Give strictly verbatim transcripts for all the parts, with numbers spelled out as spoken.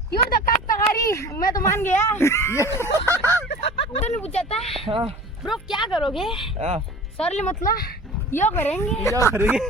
You are the काश्तकारी, मैं तो मान गया। तो पूछा था ब्रो क्या करोगे? सरली मतलब यो करेंगे यो करेंगे।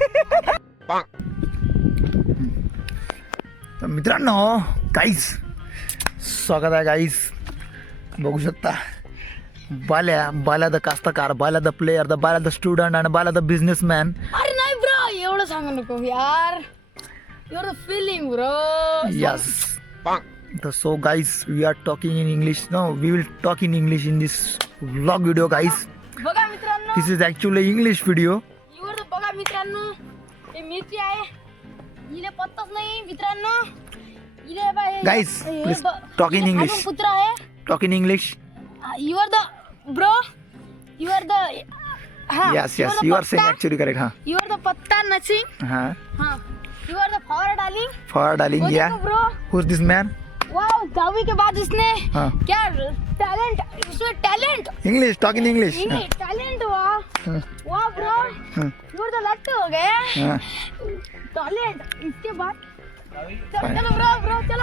तर मित्रांनो गाईस स्वागत आहे गाईस. बघू शकता बाल्या बाल्या द कास्तकार, Balya the player, the Balya the student आणि बाल्या द बिझनेसमॅन. अरे नाही ब्रो एवढं सांगू नको यार. You are the feeling bro. Yes. So guys, we are talking in English. No, we will talk in English in this vlog video, guys. बघा मित्रांनो, This is actually English video. You are the बघा मित्रांनो, हे मिरची आहे. हिला पत्ताच नाही मित्रांनो. हिला बा हे- Guys, हे please ब- talk in हे English. अजून कुत्रा आहे. Talk in English. You are the bro. You are the हाँ. Yes, yes. You are saying actually correct. हाँ. यू आर द पत्ता नचिंग. हाँ. हाँ. You are the for darling. For darling, yeah. Bro. Who's this man? Wow दहावी के बाद इसने हाँ. क्या टैलेंट, इसमें talent. English. Talk in English. हाँ. टैलेंट हुआ. हाँ. वाह ब्रो. हाँ. यू आर द लट्टू हो गया. हाँ. टैलेंट. इसके बाद चलो चलो ब्रो ब्रो चलो.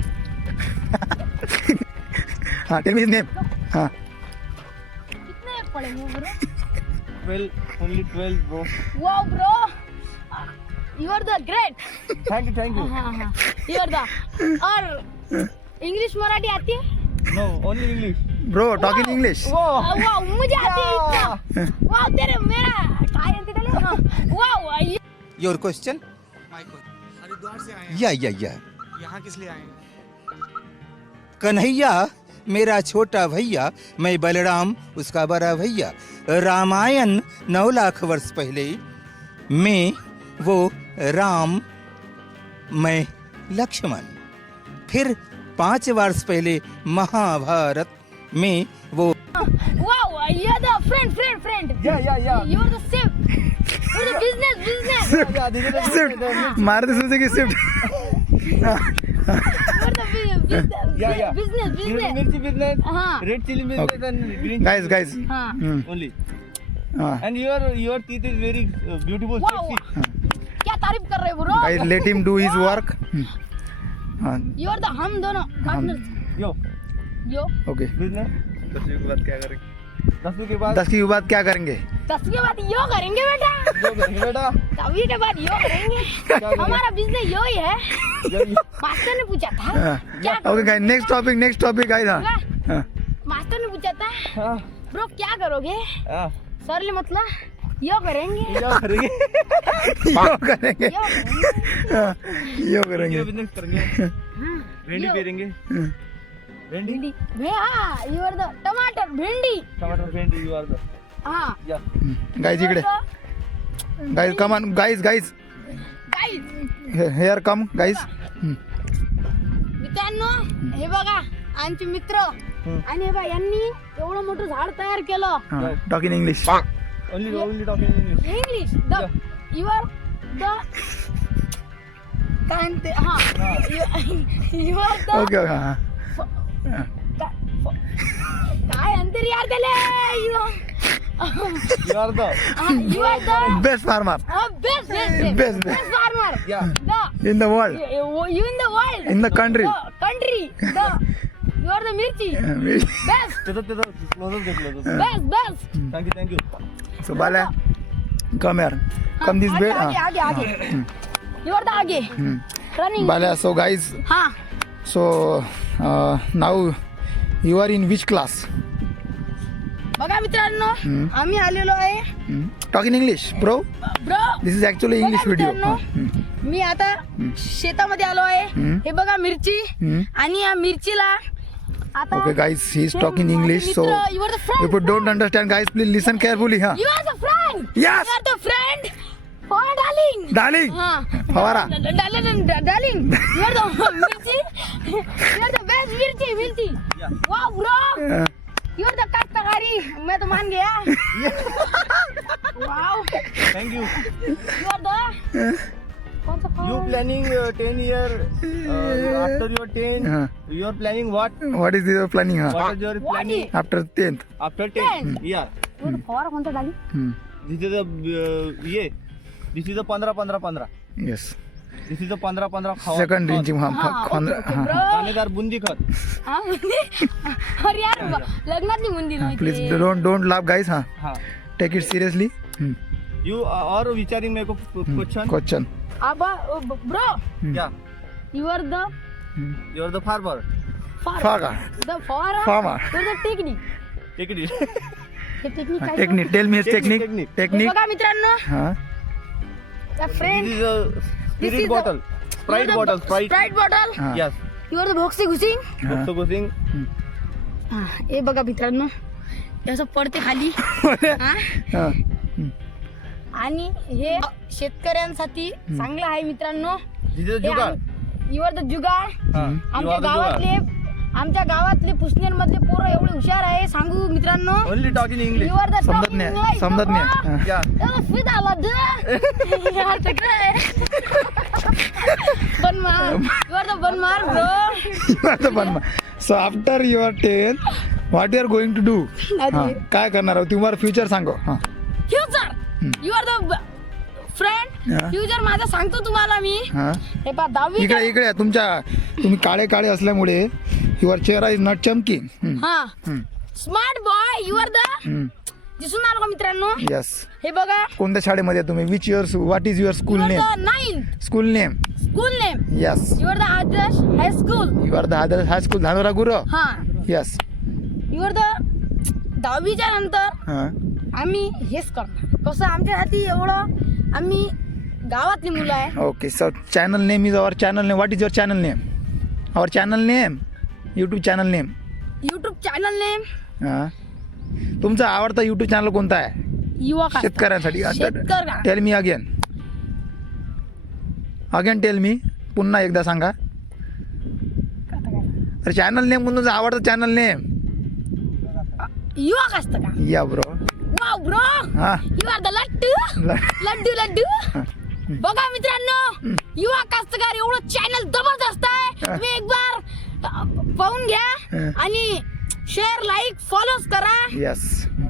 हाँ. Tell me his name. हाँ. कितने पढ़ेंगे bro? twelve, only twelve, bro. वाह bro. You are the great. Thank you, thank you. हाँ हाँ. You are the. और इंग्लिश मराठी आती है? No, only English. Bro, talk in English. वाह मुझे आती है इतना. वाह तेरे मेरा काय अंत त्याला. वाह योर क्वेश्चन हरिद्वार से आए हैं. या या या यहाँ किस लिए आए हैं? कन्हैया मेरा छोटा भैया, मैं बलराम उसका बड़ा भैया. रामायण नौ लाख वर्ष पहले मैं वो राम, मैं लक्ष्मण. फिर पाँच वर्ष पहले महाभारत में वो wow you are the friend friend friend. Yeah, yeah, yeah. You are the same. You are the business business. Swift. Yeah, this is the- Swift. Maruti Suzuki Swift. You are the bu- business Yeah, yeah. business Green business. mirchi business, हाँ. red chili business, and green Guys, guys. हाँ. हम्म. only. हाँ. And your your teeth is very uh, beautiful, Wow. sexy. क्या तारीफ कर रहे हो bro? Guys, let him do his work. हम्म. हाँ. You are the हम दोनों partners. Yo, Yo. Okay. business. दसवीं के बाद क्या करेंगे? दसवीं के बाद दस की बाद क्या करेंगे? दस के बाद यो करेंगे बेटा. जो करेंगे बेटा. दसवीं के बाद यो करेंगे. करेंगे? हमारा बिजनेस यो ही है. यो- मास्टर ने पूछा था. हाँ. क्या Okay, guys. Next topic. Next topic, guys. हाँ. हाँ. मास्टर ने पूछा था हाँ, ब्रो क्या करोगे? हाँ, सरली मतलब यो करेंगे. यो करेंगे. यो करेंगे. यो करेंगे. हाँ. यो करेंगे. यो business करेंगे. हाँ. भेंडी यो. पेरेंगे. हाँ. भेंडी. भिंडी. हाँ यू आर द टमाटर भिंडी. टमाटर भेंडी you are the. हाँ. Yeah. Guys, इकडे. Guys, come on. Guys, guys. Guys Here come, guys. मित्रांनो हे बघा आमचे मित्र आणि हे बघा यांनी एवढं मोठं झाड तयार केलं. हाँ. Talk in English. Only only talking English. English the you are the काय म्हणते हा you are the Okay, okay. हाँ. हाँ. काय म्हणते रे यार त्याले You are the. You are the Best farmer best Best, best best. Best farmer Yeah. The in the world. You in the world In the country. Country the you are the मिर्ची best त्याचं त्याचं close-up घेतलं होतं. Best best. Thank you, thank you. So Bala, come here. Come this way. आगे हाँ. आगे आगे you are the आगे हम्म. रनिंग. Bala, so guys, हाँ so uh, now you are in which class? बघा मित्रांनो आम्ही आलेलो आहे Hmm. Talk in English, bro. Bro. This is actually English बघा video. मित्रांनो, Hmm. मी आता शेतामध्ये आलो आहे. हम्म. हे बघा मिरची हम्म. आणि या मिरचीला आता Okay, guys, he is talking English, so you are the friend. if you don't understand, guys, please listen carefully. Huh? You are the friend. Yes. You are the friend. For darling. Darling. हाँ. फवारा. Darling, darling. You are the मिरची. You are the best मिरची, मिरची. Wow, bro. Uh, You are the काश्तकारी, मैं तो मान गया. Wow. Thank you. You are the कौन सा You फल? planning uh, ten year uh, after your ten. हाँ. You are planning what? what is your planning? Huh? What is your What planning is- After tenth. after ten? Ten. Yeah. You are the फवारा कोणता डाली? Hmm. This is a uh, ये. This is a पंद्रह पंद्रह पंद्रह. Yes. This is पंधरा पंधरा खावा सेकंड ड्रिंचिंग हां हा, ओके, पंधरा ओके, हां bro. दाणेदार बुंदी खत. हा, म्हणजे? अरे यार लग्नातली मुंदी नाही प्लीज ते. डोंट डोंट लाफ गाईस हां हा. टेक इट सिरियसली यू और विचारिंग मेरे को क्वेश्चन. क्वेश्चन आबा ब्रो क्या? You are the you are the farmer. फागा the for Farmer. The technique take it. हे टेक्निक काय technique tell me technique technique. हे टेक्निक बघा मित्रांनो हां friend this is a This spirit is the- bottle. Sprite bottle. Sprite. Sprite bottle हां yes. You are the बॉक्सी घुसिंग हां. सो गोसिंग. हा हे बघा मित्रांनो हे असं पडते खाली हा? हां आणि हे शेतकऱ्यांसाठी चांगलं आहे मित्रांनो this is jugaad. You are the jugaad हा. यू आमच्या आर द जुगाड. गावातले आमच्या गावातले पुसनेर मधले पोरं एवढे हुशार आहे सांगू मित्रांनो only talk in English. You are the समजत नाही समजत नाही हां. क्या? फिट आला यार ते काय बनमार यू आर द बनमार bro You are the one. So after your ten, what you are going to do? हां काय करणार आहोत तुम्हाला फ्युचर सांगो हां future you are the friend हा. फ्युचर माझं सांगतो तुम्हाला मी हां हे पा दहावी इकडे इकडे या. तुमच्या तुम्ही काळे काळे असल्यामुळे युअर चेहरा इज नॉट चमकिंग हा smart boy you are the दिसून आलो का मित्रांनो यस हे बघा कोणत्या शाळेमध्ये आहे तुम्ही which your what is your school you are name the ninth school name school name yes you are the Adarsh high school you are the Adarsh high school Dhanora गुरु हा यस यू आर द दहावीच्या नंतर हां आम्ही हेच करणार कसं आमच्या हाती एवढं आम्ही गावातली मुलं आहे okay sir channel name is our channel name what is your channel name our channel name YouTube channel name YouTube channel name हां तुमचा आवडता यूट्यूब चॅनल कोणता आहे युवा का शेतकऱ्यांसाठी शेतकऱ्या. Tell me again again tell me पुन्हा एकदा सांगा अरे चॅनल नेम म्हणून तुझं आवडतं चॅनल नेम युवा का असतं का या ब्रो वाव ब्रो हां you are the laddu laddu laddu बघा मित्रांनो युवा कास्तकार एवढं चॅनल जबरदस्त आहे तुम्ही एक बार अ, पाहून घ्या आणि शेअर लाईक फॉलो करा यस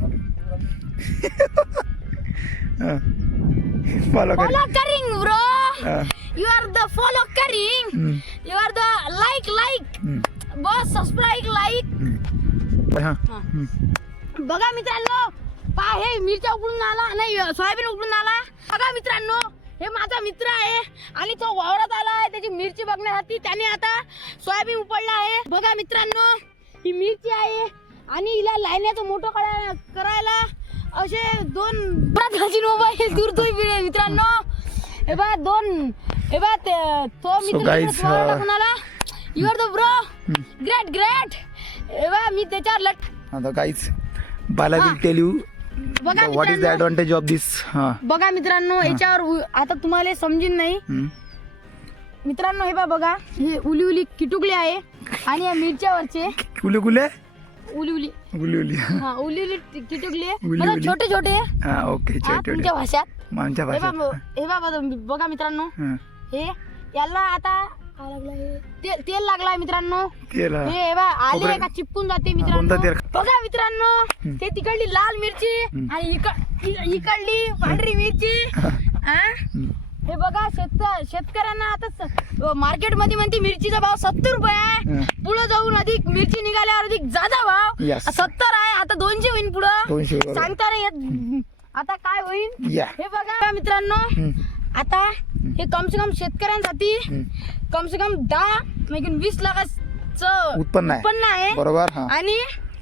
फॉलो कर फॉलो करिंग ब्रो हां. यू आर द फॉलो करिंग हम्म. You are the like like हम्म. बस सबस्क्राईब लाईक हां बघा मित्रांनो पहा हे मिरच्या उकडून आला नाही सोयाबीन उकडून आला बघा मित्रांनो हे माझा मित्र आहे आणि तो वावरात आला आहे त्याची मिरची बघण्यासाठी त्याने आता सोयाबीन उपडला आहे बघा मित्रांनो ही मिरची आहे आणि हिला लाईण्याचं मोठं करा करायला असे दोन मोबाईल दूरतोय मित्रांनो हे बा दोन हे बा ते- तो So guys, uh, कुणाला you are the bro great great हे बा मी त्याच्यावर लट आता काहीच बाला विल टेल यू बघा व्हॉट इज द मित्रांनो ॲडव्हान्टेज ऑफ दिस हां बघा मित्रांनो याच्यावर उ- आता तुम्हाला समजेन नाही मित्रांनो हे बा बघा हे उली उली किटुकले आहे आणि या मिरच्यावरचे कुले कुले उली उली उली उली हा उली उली किटुकले उली मतलब उली. छोटे छोटे हां ओके हा, छोटे तुमच्या भाषात आमच्या हे बा भाषेत हे बा बघा- बघा मित्रांनो हां हे याला आता काय लागलं हे? ते- तेल लागलाय मित्रांनो तेला हे हे बा आले खोबरं- का चिपकून जाते मित्रांनो कोणतं तेल? बघा मित्रांनो ते तिकडली लाल मिरची आणि इकड इ- इकडली पांढरी मिरची हा? हे बघा शेत शेतकऱ्यांना आता मार्केट मध्ये म्हणते मिरचीचा भाव सत्तर रुपये आहे हं. पुढे जाऊन अधिक मिरची निघाल्यावर अधिक जादा भाव Yes. सत्तर आहे आता दोनशे होईल पुढं दोनशे बरोबर. सांगता नाही येत आता काय होईल या हे बघा मित्रांनो हं. आता हे कम से कम शेतकऱ्यांसाठी हं. कम से कम दहा म्हणजे वीस लाखाचं उत्पन्न आहे उत्पन्न आहे बरोबर हां आणि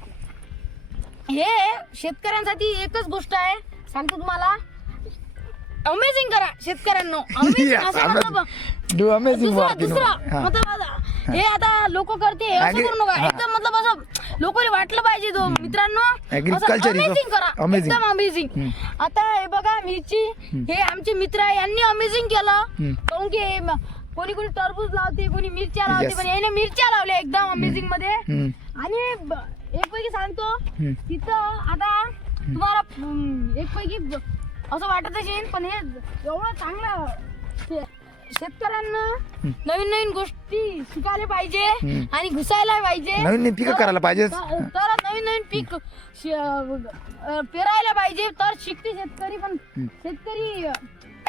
हे शेतकऱ्यांसाठी एकच गोष्ट आहे सांगतो तुम्हाला अमेझिंग करा शेतकऱ्यांनो Amazing Yes, असं amazing. मतलब डू अमेझिंग दुसरा वर्क दुसरा हां मतलब आता- हे आता लोक करते हे असं Agri- करू नका हा. एकदम मतलब असं लोकांनी वाटलं पाहिजे तो मित्रांनो Agriculture is a- अमेझिंग करा amazing. एकदम अमेझिंग हम्म. आता हे बघा मिरची हे आमचे मित्र आहे यांनी अमेझिंग केलं हम्म. काऊन की हे म- कोणी कोणी टरबूज लावते कोणी मिरच्या लावते Yes. पण याने मिरच्या लावल्या एकदम अमेझिंग मध्ये हं. आणि ब- एक पैकी सांगतो हं. तिथं आता तुम्हाला हम्म, एक पैकी ब- असं वाटत असेल पण हे एवढं चांगलं शे- शेतकऱ्यांना नवीन नवीन गोष्टी शिकायला पाहिजे हं. आणि घुसायला पाहिजे नवीन नवीन पिकं तर- करायला पाहिजे तर तर नवीन नवीन पीक श- अं, पेरायला पाहिजे तर शिकते शेतकरी पण शेतकरी अं,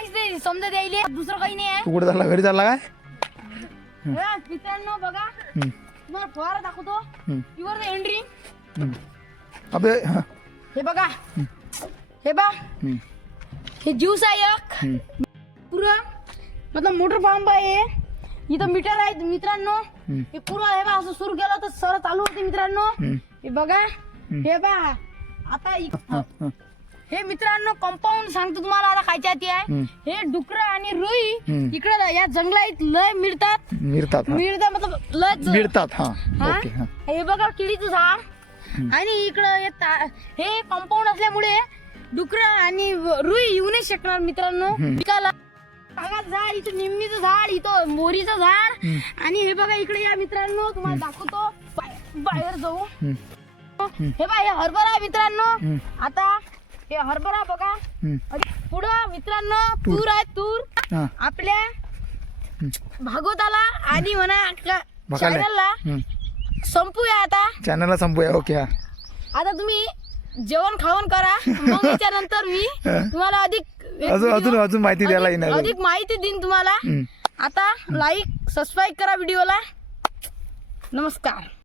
काहीच नाही समजा द्यायले, दुसरं काही नाही आहे. तू कुठे चालला, घरी चालला काय? बघा मित्रांनो बघा हम्म, तुम्हाला फवारा दाखवतो. हम्म, युअर द एंट्री. हम्म. अबे हा, हे बघा हे बा हम्म, हे ज्यूस आहे एक हम्म, पुरं मतलब मोटर पंप आहे. इथं मीटर आहे मित्रांनो. हम्म, हे पुरं हे बा असं सुरू केलं तर सर चालू होते मित्रांनो. हम्म, हे बघा हे बा आता इ- हा, हा. हे मित्रांनो कंपाऊंड सांगतो तुम्हाला आता खायची आती आहे. हम्म. हे डुकर आणि रुई हम्म. इकडे या जंगलात लय मिळतात. मिळतात हा. मिळतात मतलब लय मिळतात हा. हा? ओके हा. हे बघा केळीचं झाड आणि इकडं हे ता- हे कंपाऊंड असल्यामुळे डुकर आणि रुई येऊ नाही शकणार मित्रांनो पिकाला. बागाचं झाड इथं निम्मीचं झाड इथं मोरीचं झाड आणि हे बघा इकडे या मित्रांनो तुम्हाला दाखवतो बा- बाहेर जाऊ. हम्म, हे बघा हे हरभरा आहे मित्रांनो. हम्म. आता हे हरभरा बघा हम्म, आणि पुढं मित्रांनो तूर आहे तूर हा. आपल्या भागवताला आणि म्हणा बघायला. चॅनलला हम्म. संपूया आता. चॅनलला संपूया. ओके हा. आता तुम्ही जेवण खाऊन करा मग त्याच्यानंतर मी तुम्हाला अधिक एक अजून video- अजून अजून माहिती द्यायला अधिक- येणार. अधिक माहिती देईन तुम्हाला. हम्म. आता लाईक सबस्क्राईब करा व्हिडिओला. नमस्कार.